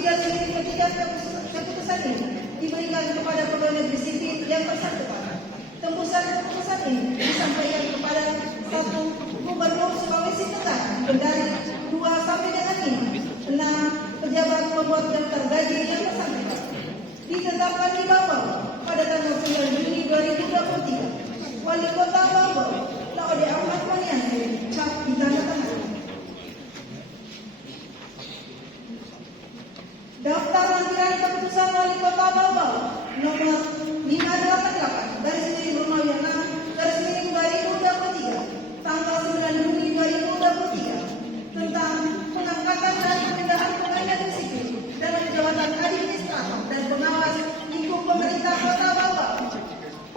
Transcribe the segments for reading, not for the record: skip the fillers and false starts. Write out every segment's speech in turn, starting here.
garis miring ketiga keputusan ini diberikan kepada Pegawai Negeri Sipil yang bersangkutan. Tembusan keputusan ini disampaikan kepada 1. Gubernur Sulawesi Tenggara dari 2 sampai dengan 5. 6. Pejabat pembuat daftar gaji yang bersangkutan. Ditetapkan di Bawang pada tanggal 9 Juni 2023. Wali Kota Bawang Laode Ahmad Manianti cap ditandatangani. Daftar lampiran keputusan Wali Kota Bawang nomor 588 garis miring Romawi 6 garis miring 2023 tanggal 9 Juni 2023 tentang pengangkatan dan pemindahan pegawai negeri sipil dalam jabatan administrator dan pengawas lingkup pemerintah Kota Bawang.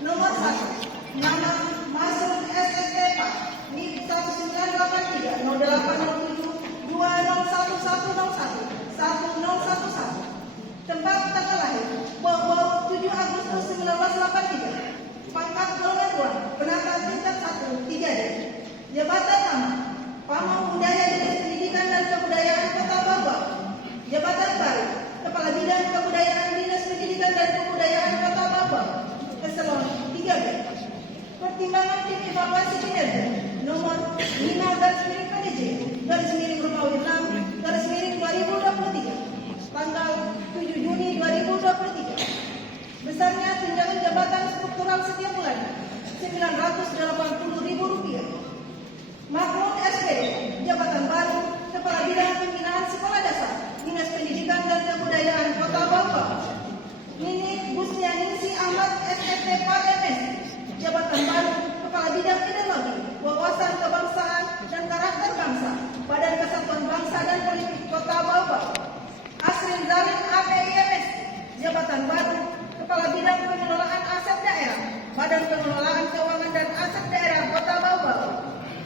Nomor 1. Nama Masrul SST Pak NIK 1983 0807 201101 1011. Tempat tanggal lahir 7 Agustus 1983. Pangkat golongan 2 penata tingkat 1 3D. Jabatan nama Pamong Budaya Dinas Pendidikan dan Kebudayaan Kota Bawang. Jabatan baru Kepala Bidang Kebudayaan Dinas Pendidikan dan Kebudayaan Kota Bawang. Eselon 3B. Pertimbangan tim evaluasi kinerja nomor 5 garis miring PDJ garis miring Romawi 6 garis miring 2023 tanggal 7 Juni 2023. Besarnya tunjangan jabatan struktural setiap bulan Rp980.000. Mahmud SPD jabatan baru Kepala Bidang Pembinaan Sekolah Dasar Dinas Pendidikan dan Kebudayaan Kota Bawang. Nini Gusnianingsi Ahmad SST MS jabatan baru Kepala Bidang Ideologi Wawasan Kebangsaan dan Karakter Bangsa Badan Kesatuan Bangsa dan Politik Kota Bawang. Asrin Zalim APIMS jabatan baru Kepala Bidang Pengelolaan Aset Daerah Badan Pengelolaan Keuangan dan Aset Daerah Kota Bawang.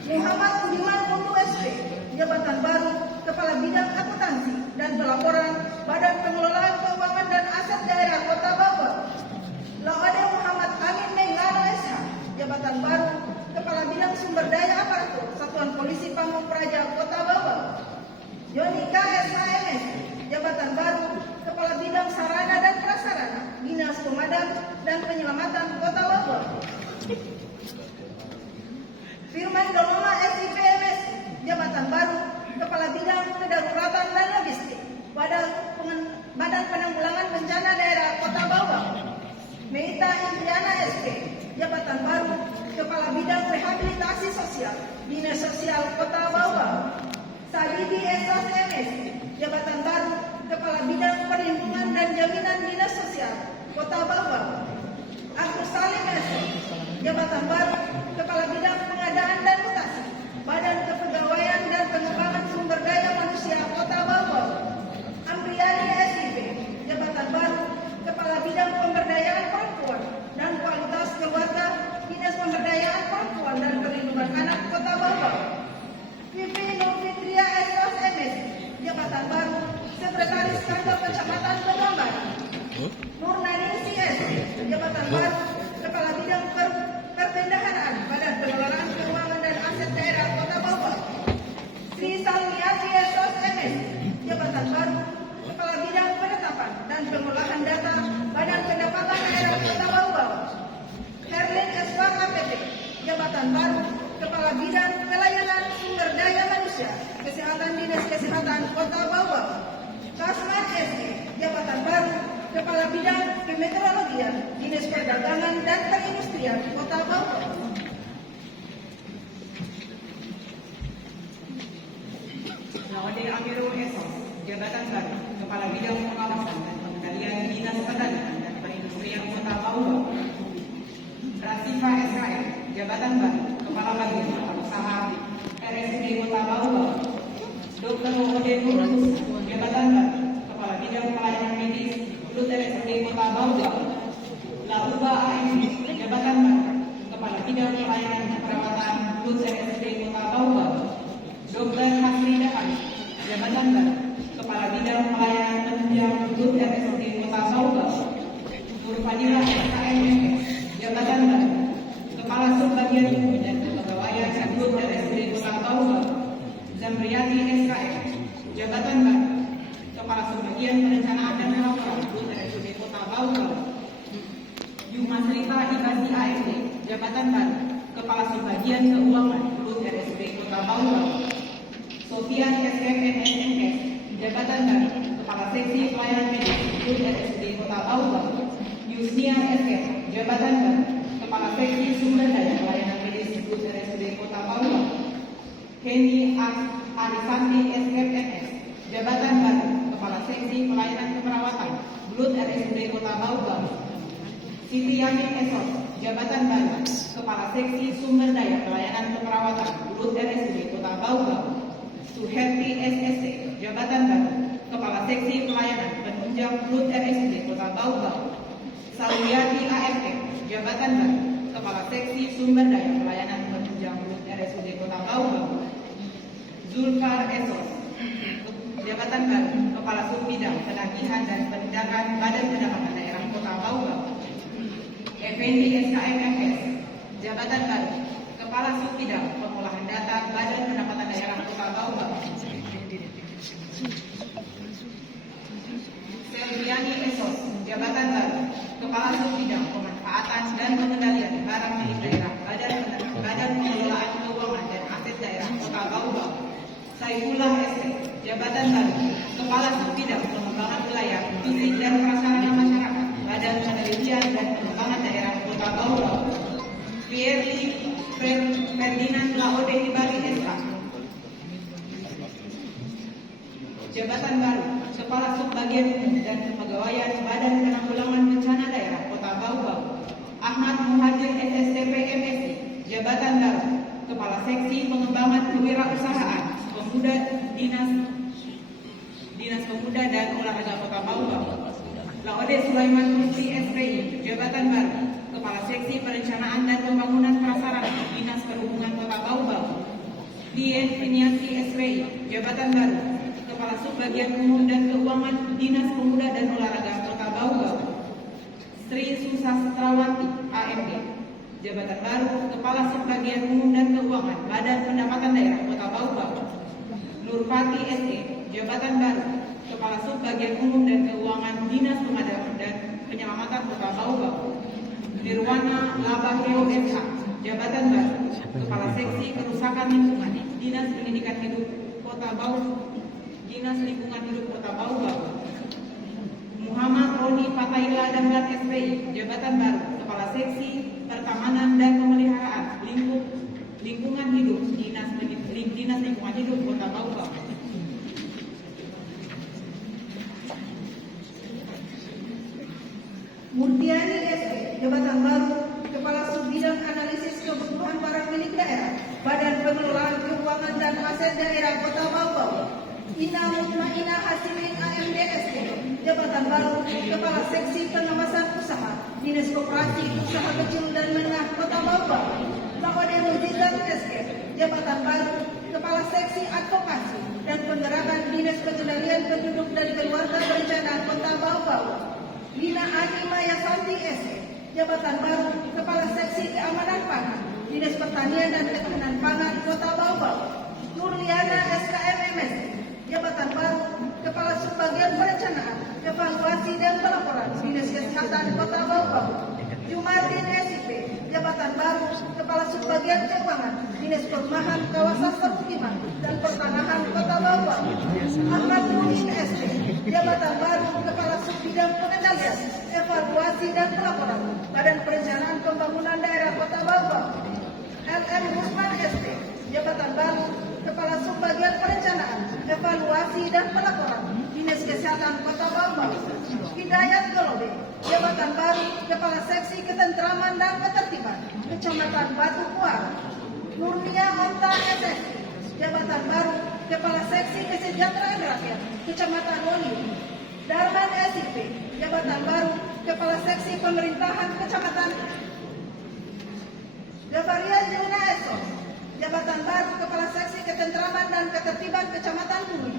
Muhammad Budiman Kundu SP jabatan baru Kepala Bidang Akuntansi dan Pelaporan Badan Pengelolaan Keuangan dan Aset Daerah Kota Bawang. Laode Muhammad Amin Menggano SH jabatan baru Kepala Bidang Sumber Daya Aparatur Satuan Polisi Pamong Praja Kota Bawang. Yonika SHMS jabatan baru Kepala Bidang Sarana dan Prasarana Dinas Pemadam dan Penyelamatan Kota Bawang. Firman Doloma SIPMS jabatan baru Kepala Bidang Kedaruratan dan Logistik Badan Penanggulangan Bencana Daerah Kota Bawang. Meita Indriana SP jabatan baru Kepala Bidang Rehabilitasi Sosial Dinas Sosial Kota Bawang. Sadidi Esas MS jabatan baru Kepala Bidang Perlindungan dan Jaminan Dinas Sosial Kota Bawang. Agus Salim SP jabatan baru Kepala Bidang Pengadaan dan Mutasi Badan Kepegawaian dan Pengembangan Sumber Daya Manusia Kota Bawang. Amriani SIP jabatan baru Kepala Bidang Pemberdayaan Perempuan dan Kualitas Keluarga Dinas Pemberdayaan Perempuan dan Perlindungan Anak Kota Bawang. Vivi Nurfitria SOS MS jabatan baru Sekretaris Kantor Kecamatan Begambar. Nurnaning CS jabatan baru Kepala Bidang Perbendaharaan Badan Pengelolaan Keuangan dan Aset Daerah Kota Bawang. Sri Salmiati SOS MS jabatan baru Kepala Bidang Penetapan dan Pengolahan Data Badan Pendapatan Daerah Kota Bawang. Herlin Eswar APT jabatan baru Kepala Bidang Pelayanan Sumber Daya Manusia Kesehatan Dinas Kesehatan Kota Bawang. Kasman SE jabatan baru Kepala Bidang Kemeteorologian Dinas Perdagangan dan Perindustrian Kota Bawang. Laode Amiru Esos jabatan baru Kepala Bidang Pengawasan dan Pengendalian Dinas Perdagangan dan Perindustrian Kota Bawang. Rasifa SKM jabatan baru Kepala Bagian Usaha RSUD Kota Bawang. Dr. Ode Kurus jabatan baru Kepala Bidang Pelayanan Medis Lut RSUD Kota Bawang. Lauba AM jabatan baru Kepala Bidang Pelayanan Perawatan Lut RSUD Kota Bawang. Dr. Hasri Dahani jabatan baru Kepala Bidang Pelayanan Penunjang Lut RSUD Kota Bawang. Nurfadila SKM jabatan baru Kepala Subbagian Hukum dan Kepegawaian Lut RSUD Kota Bawang. Zamriati SKM jabatan Yusnian SFNSMS, Jabatan Baru, Kepala Seksi Pelayanan Medis, RSUD Kota Bau. Yusnian SF, Jabatan Baru, Kepala Seksi Sumber Daya Pelayanan Medis, RSUD Kota Bau. Hendy Arisanti SFNS, Jabatan Baru, Kepala Seksi Pelayanan Keperawatan, RSUD Kota Bau. Siti Yamin Esos, Jabatan Baru, Kepala Seksi Sumber Daya Pelayanan Keperawatan, RSUD Kota Bau. Suherti SSC, Jabatan Baru, Kepala Seksi Pelayanan Penunjang RSUD Kota Bau. Sawiati AFT, Jabatan Baru, Kepala Seksi Sumber Daya Pelayanan Penunjang RSUD Kota Bau. Zulfar Esos, Jabatan Baru, Kepala Subbidang Penagihan dan Penindakan Badan Pendapatan Daerah Kota Bau. Effendi SKMFS, Jabatan Baru, Kepala Subbidang Pengolahan Data Badan Pendapatan Daerah Kota Bau. Selviani Esos, Jabatan Baru, Kepala Subbidang Pemanfaatan dan Pengendalian Barang Milik Daerah Badan Pengelolaan Keuangan dan Aset Daerah Kota Bau. Saifullah ST, Jabatan Baru, Kepala Subbidang Pengembangan Wilayah Fisik dan Prasarana Masyarakat Badan Penelitian dan Pengembangan Daerah Kota Bau. Pierli Ferdinand Laode Hibari SK, Jabatan Baru, Kepala Subbagian Umum dan Kepegawaian Badan Penanggulangan Bencana Daerah Kota Bau. Ahmad Muhajir SSTP MSI, Jabatan Baru, Kepala Seksi Pengembangan Kewirausahaan Pemuda Dinas Pemuda dan Olahraga Kota Bau. Laode Sulaiman Lutfi SPI, Jabatan Baru, Kepala Seksi Perencanaan dan Pembangunan Prasarana Dinas Perhubungan Kota Bau. Dien Finiasi SPI, Jabatan Baru, Kepala Subbagian Umum dan Keuangan Dinas Pemuda dan Olahraga Kota Bau. Sri Susastrawati AMD, Jabatan Baru, Kepala Subbagian Umum dan Keuangan Badan Pendapatan Daerah Kota Bau. Nurpati SE, Jabatan Baru, Kepala Subbagian Umum dan Keuangan Dinas Pemadaman dan Penyelamatan Kota Bau. Nirwana Labaheo SH, Jabatan Baru, Kepala Seksi Kerusakan Lingkungan Dinas Pendidikan Hidup Kota Bau, Dinas Lingkungan Hidup Kota Bau. Muhammad Roni Pataila Damlat SPI, Jabatan Baru, Kepala Seksi Pertamanan dan Pemeliharaan Lingkungan Hidup Dinas Lingkungan Hidup Kota Bau. Murtiani SP, Jabatan Baru, Kepala Subbidang Analisis Kebutuhan Barang Milik Daerah, Badan Pengelolaan Keuangan dan Aset Daerah Kota Bau. Ina Mutmaina Hasimin AMDSD, Jabatan Baru, Kepala Seksi Pengawasan Usaha, Dinas Koperasi Usaha Kecil dan Menengah Kota Bau. Laode Mujizat SK, Jabatan Baru, Kepala Seksi Advokasi dan Penggerakan Dinas Pengendalian Penduduk dan Keluarga Berencana Kota Bau. Lina Ani Mayasanti SE, Jabatan Baru, Kepala Seksi Keamanan Pangan, Dinas Pertanian dan Ketahanan Pangan Kota Bau. Nurliana SKM MSI, Jabatan Baru, Kepala Subbagian Perencanaan, Evaluasi dan Pelaporan Dinas Kesehatan Kota Bau. Jumardin SIP, Jabatan Baru, Kepala Subbagian Keuangan, Dinas Perumahan Kawasan Permukiman dan Pertanahan Kota Bau. Ahmad Muin ST, Jabatan Baru, Kepala Subbidang Pengendalian, Evaluasi dan Pelaporan Badan Perencanaan Pembangunan Daerah Kota Bau. LM Husman ST, Jabatan Baru, Kepala Subbagian Perencanaan, Evaluasi dan Pelaporan Dinas Kesehatan Kota Bau. Hidayat Golode, Jabatan Baru, Kepala Seksi Ketentraman dan Ketertiban, Kecamatan Batu Kuara. Nurnia Monta SSI, Jabatan Baru, Kepala Seksi Kesejahteraan Rakyat, Kecamatan Woni. Darman SIP, Jabatan Baru, Kepala Seksi Pemerintahan Kecamatan. Javaria Juna Esos, Jabatan Baru, Kepala Seksi Ketentraman dan Ketertiban Kecamatan Bumi.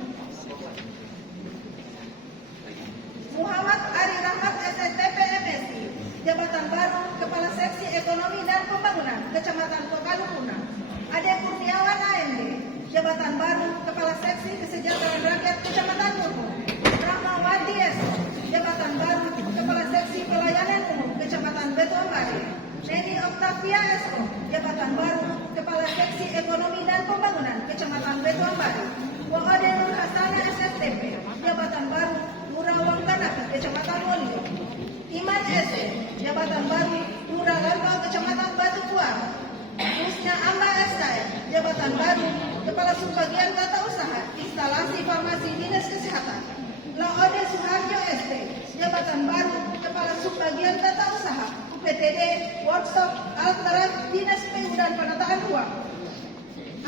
Muhammad Ari Rahmat SSTP MSI, Jabatan Baru, Kepala Seksi Ekonomi dan Pembangunan Kecamatan Kokalukuna. Ade Kurniawan AMD, Jabatan Baru, Kepala Seksi Kesejahteraan Rakyat Kecamatan Murmu. Rahmawati Esos, Jabatan Baru, Kepala Seksi Pelayanan Umum Kecamatan Betuambari. Neni Octavia Esko, Jabatan Baru, Kepala Seksi Ekonomi dan Pembangunan Kecamatan Betuambari. Farmasi Dinas Kesehatan. Laode Suharjo ST, jabatan baru Kepala Subbagian Tata Usaha UPTD Workshop Alternatif Dinas PU dan Penataan Ruang.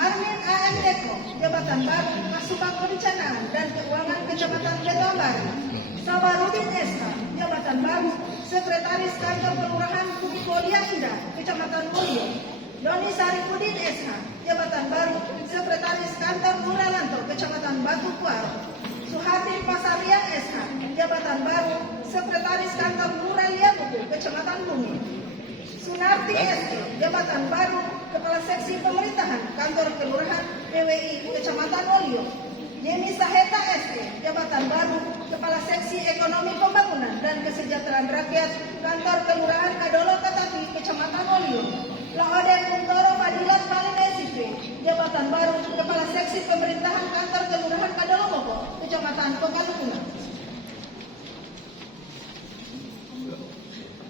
Armin AM Deko, jabatan baru Kasubag Perencanaan dan Keuangan Kecamatan Betuambari. Sabarudin SK, jabatan baru Sekretaris Kantor Kelurahan Bukit Mulia Indah, Kecamatan Mulyo. Doni Sarifudin SH, jabatan baru Sekretaris Kantor Muralanto, Kecamatan Batu Kuaro. Suhardi Pasarian SH, jabatan baru Sekretaris Kantor Muralia Buku, Kecamatan Bumi. Sunarti SK, jabatan baru Kepala Seksi Pemerintahan Kantor Kelurahan PWI, Kecamatan Olio. Yemi Saheta SK, jabatan baru Kepala Seksi Ekonomi Pembangunan dan Kesejahteraan Rakyat Kantor Kelurahan Kadolo Katapi, Kecamatan Olio. Laode Kuntoro Fadilat Paling SIP, jabatan baru Kepala Seksi Pemerintahan Kantor Kelurahan Kadolo Moko, Kecamatan Tokalukungan.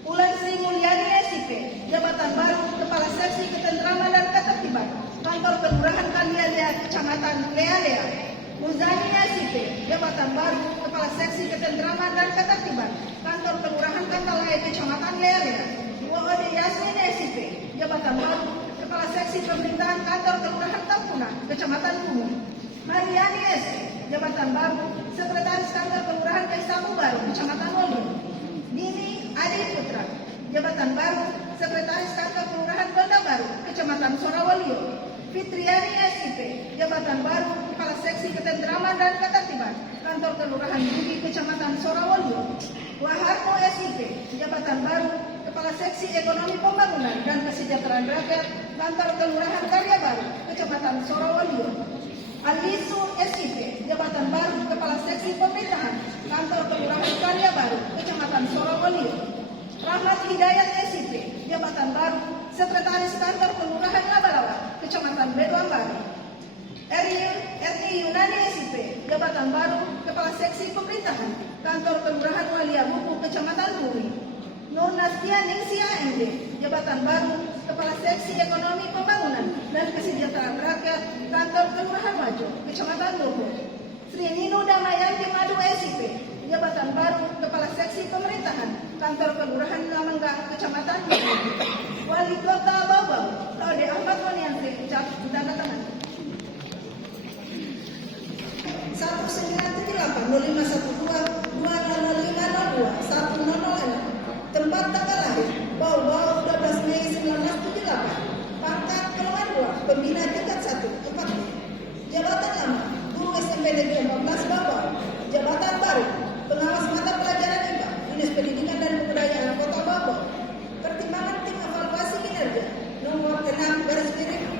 Ulan Sri Mulyani SIP, jabatan baru Kepala Seksi Ketentraman dan Ketertiban Kantor Kelurahan Kalialea, Kecamatan Lealea. Muzani SIP, jabatan baru Kepala Seksi Ketentraman dan Ketertiban Kantor Kelurahan Kantalai, Kecamatan Lealea. Wode Yasmin SIP, jabatan baru Kepala Seksi Pemerintahan Kantor Kelurahan Tampuna, Kecamatan Bumi. Mariani SC, jabatan baru Sekretaris Kantor Kelurahan Kaisamu Baru, Kecamatan Olio. Dini Adi Putra, jabatan baru Sekretaris Kantor Kelurahan Gonda Baru, Kecamatan Sorawolio. Fitriani SIP, jabatan baru Kepala Seksi Ketentraman dan Ketertiban Kantor Kelurahan Bumi, Kecamatan Sorawolio. Waharmo SIP, jabatan baru Kepala Seksi Ekonomi Pembangunan dan Kesejahteraan Rakyat Kantor Kelurahan Karya Baru, Kecamatan Sorawolio. Alisu SIP, jabatan baru Kepala Seksi Pemerintahan Kantor Kelurahan Karya Baru, Kecamatan Sorawolio. Rahmat Hidayat SIP, jabatan baru Sekretaris Kantor Kelurahan Labalawa, Kecamatan Betuambari. Erni Yunani SIP, jabatan baru Kepala Seksi Pemerintahan Kantor Kelurahan Walia Buku, Kecamatan Bumi. Nur Nastia Ningsi AMD, jabatan baru Kepala Seksi Ekonomi Pembangunan dan Kesejahteraan Rakyat Kantor Kelurahan Wajo, Kecamatan Bogor. Sri Nino Damayanti Madu SIP, jabatan baru Kepala Seksi Pemerintahan Kantor Kelurahan Lamenggang, Kecamatan Bogor. Wali Kota Bawang, Laude Ahmad Waniantri, ucap tanda tangan. 1912-200502-10006. Tempat tanggal lahir Bau 12 Mei 1978. Pangkat Golongan 2, Pembina tingkat 1, 4. Jabatan lama Guru SMP Negeri 14 Bawang. Jabatan baru Pengawas Mata Pelajaran IPA Dinas Pendidikan dan Kebudayaan Kota Bawang. Pertimbangan Tim Evaluasi Kinerja nomor 6 garis miring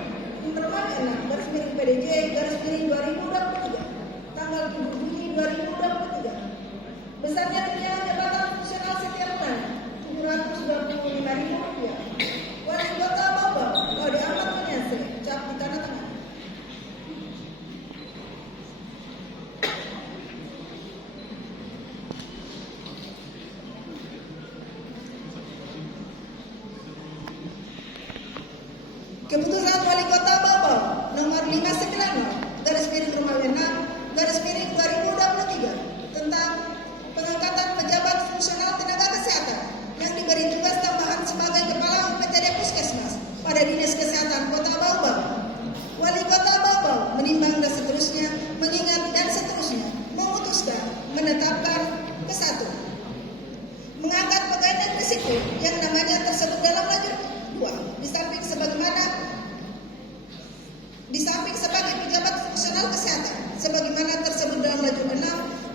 Intermal 6 garis miring PDJ garis miring 2023 tanggal 7 Juni 2023. Besarnya tunjangan jabatan fungsional setiap bulan Rp725.000. Wali Kota Bawang, Laude Ahmad Waniantri, cap di tanda tangan. Keputusan Wali Kota Bawang nomor 590 garis miring Romawi 6 garis miring 2023 tentang pengangkatan pejabat fungsional tenaga kesehatan yang diberi tugas tambahan sebagai Kepala UPTD Puskesmas pada Dinas Kesehatan Kota Bawang. Wali Kota Bawang menimbang dan seterusnya, mengingat dan seterusnya, memutuskan menetapkan ke-1. Mengangkat pegawai negeri sipil yang namanya tersebut dalam lajur 2 di samping sebagai pejabat fungsional kesehatan sebagaimana tersebut dalam lajur 6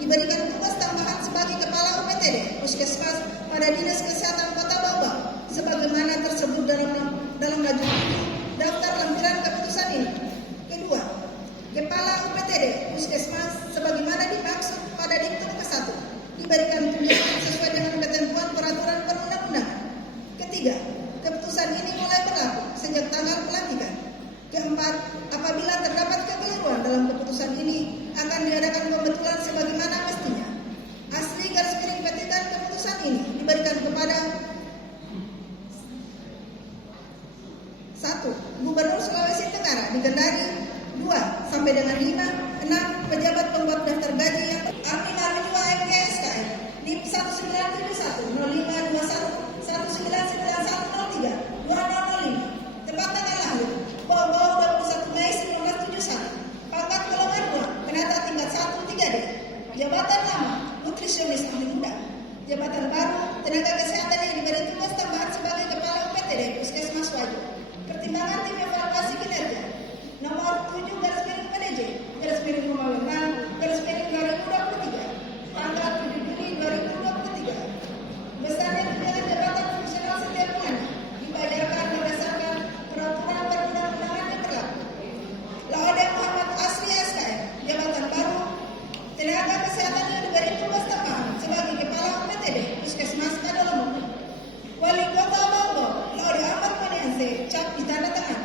diberikan tugas tambahan sebagai Kepala UPTD Puskesmas pada Dinas Kesehatan Kota Bawang sebagaimana tersebut dalam lajur daftar lampiran keputusan ini. Kedua, Kepala UPTD Puskesmas sebagaimana dimaksud pada diktum ke-1 diberikan tunjangan sesuai dengan ketentuan peraturan perundang-undangan. Ketiga, keputusan ini mulai berlaku sejak tanggal pelantikan. Keempat, apabila terdapat kekeliruan dalam keputusan ini akan diadakan pembetulan sebagaimana mestinya. Asli garis miring petikan keputusan ini diberikan kepada 1. Gubernur Sulawesi Tenggara di Kendari. 2. Sampai dengan 5. 6. Pejabat Jabatan lama, nutrisionis ahli muda. Jabatan baru, tenaga kesehatan yang diberi tugas tambahan sebagai kepala UPTD Puskesmas Wajo. Pertimbangan tim evaluasi kinerja. Nomor 7 garis miring PDJ, garis miring Romawi 6, garis miring 2023, tanggal 7 Juli 2023. Besarnya tunjangan jabatan fungsional setiap bulan dibayarkan berdasarkan peraturan perundang-undangan yang berlaku. Laude Muhammad Asri SKM, jabatan baru, tenaga kesehatan yang diberi tugas tambahan sebagai kepala UPTD Puskesmas Kadalomo. Wali Kota Bogor, Laude Ahmad Manianse, cap ditanda tangan.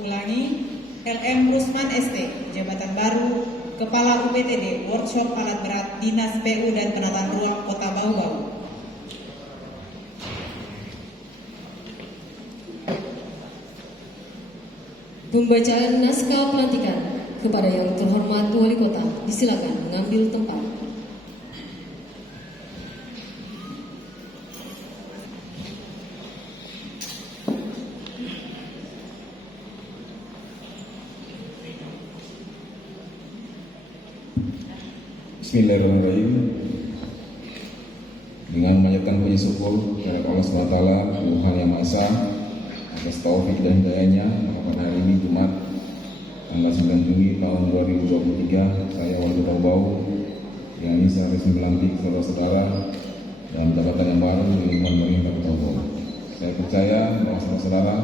Ulangi, LM Rusman ST, jabatan baru, Kepala UPTD, Workshop Alat Berat, Dinas PU dan Penataan Ruang Kota Bau-Bau. Pembacaan naskah pelantikan kepada yang terhormat Wali Kota, disilakan mengambil tempat. Bismillahirrahmanirrahim. Dengan menyatakan puji syukur kepada Allah SWT, Tuhan Yang Maha Esa, atas taufik dan hidayahnya, maka pada hari ini Jumat tanggal 9 Juli tahun 2023, saya Wali Kota Bau dengan ini saya resmi melantik saudara-saudara dalam jabatan yang baru di lingkungan pemerintah Kota Bau. Saya percaya bahwa saudara-saudara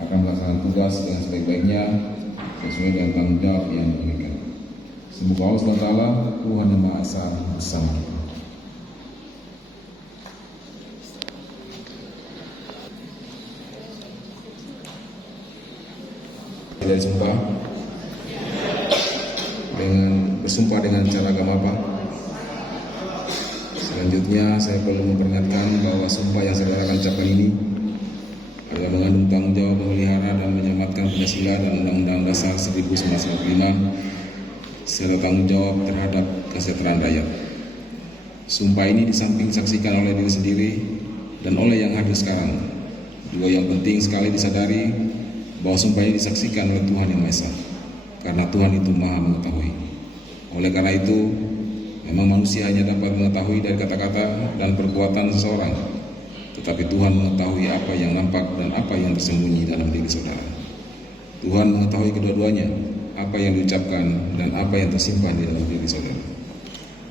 akan melaksanakan tugas dengan sebaik-baiknya sesuai dengan tanggung jawab yang diberikan. Semoga Allah SWT, Tuhan Yang Maha Esa bersama kita. Dari sumpah dengan bersumpah dengan cara agama apa? Selanjutnya saya perlu memperingatkan bahwa sumpah yang saudara akan ucapkan ini adalah mengandung tanggung jawab memelihara dan menyematkan Pancasila dan Undang-Undang Dasar 1945 serta tanggung jawab terhadap kesejahteraan rakyat. Sumpah ini disamping disaksikan oleh diri sendiri dan oleh yang hadir sekarang, juga yang penting sekali disadari bahwa sumpah ini disaksikan oleh Tuhan Yang Maha Esa, karena Tuhan itu Maha mengetahui. Oleh karena itu, memang manusia hanya dapat mengetahui dari kata-kata dan perbuatan seseorang, tetapi Tuhan mengetahui apa yang nampak dan apa yang tersembunyi dalam diri saudara. Tuhan mengetahui kedua-duanya, apa yang diucapkan dan apa yang tersimpan di dalam diri saudara.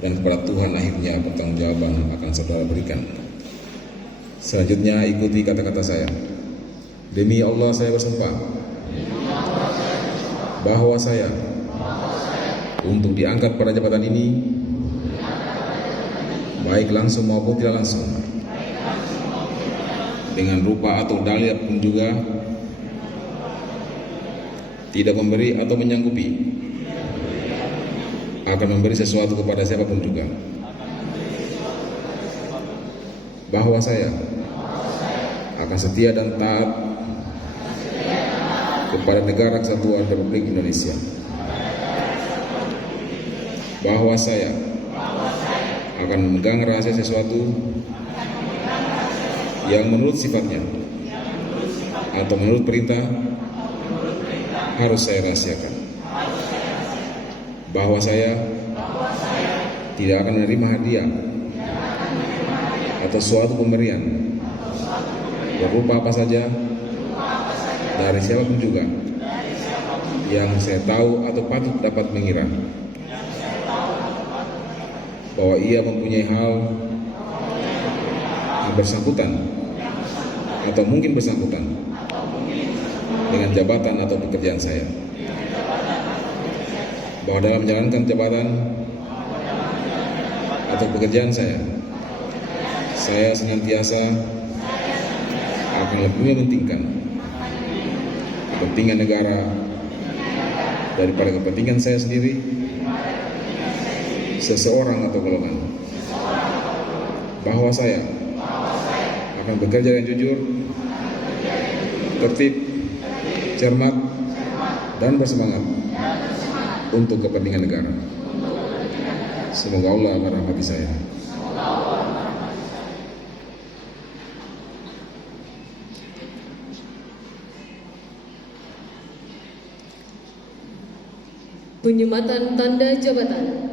Dan kepada Tuhan akhirnya pertanggungjawaban akan saudara berikan. Selanjutnya ikuti kata-kata saya. Demi Allah saya bersumpah bahwa saya untuk diangkat pada jabatan ini, baik langsung maupun tidak langsung, dengan rupa atau dalil pun juga, tidak memberi atau menyanggupi akan memberi sesuatu kepada siapapun juga, bahwa saya akan setia dan taat kepada Negara Kesatuan Republik Indonesia, bahwa saya akan memegang rahasia sesuatu yang menurut sifatnya atau menurut perintah harus saya rahasiakan, bahwa saya tidak akan menerima hadiah atau suatu pemberian berupa apa saja dari siapapun juga yang saya tahu atau patut dapat mengira bahwa ia mempunyai hal yang bersangkutan atau mungkin bersangkutan dengan jabatan atau pekerjaan saya, bahwa dalam menjalankan jabatan atau pekerjaan saya senantiasa akan lebih mementingkan kepentingan negara daripada kepentingan saya sendiri, seseorang atau golongan, bahwa saya akan bekerja dengan jujur, tertib, cermat, dan bersemangat untuk kepentingan negara. Semoga Allah merahmati saya. Penyematan tanda jabatan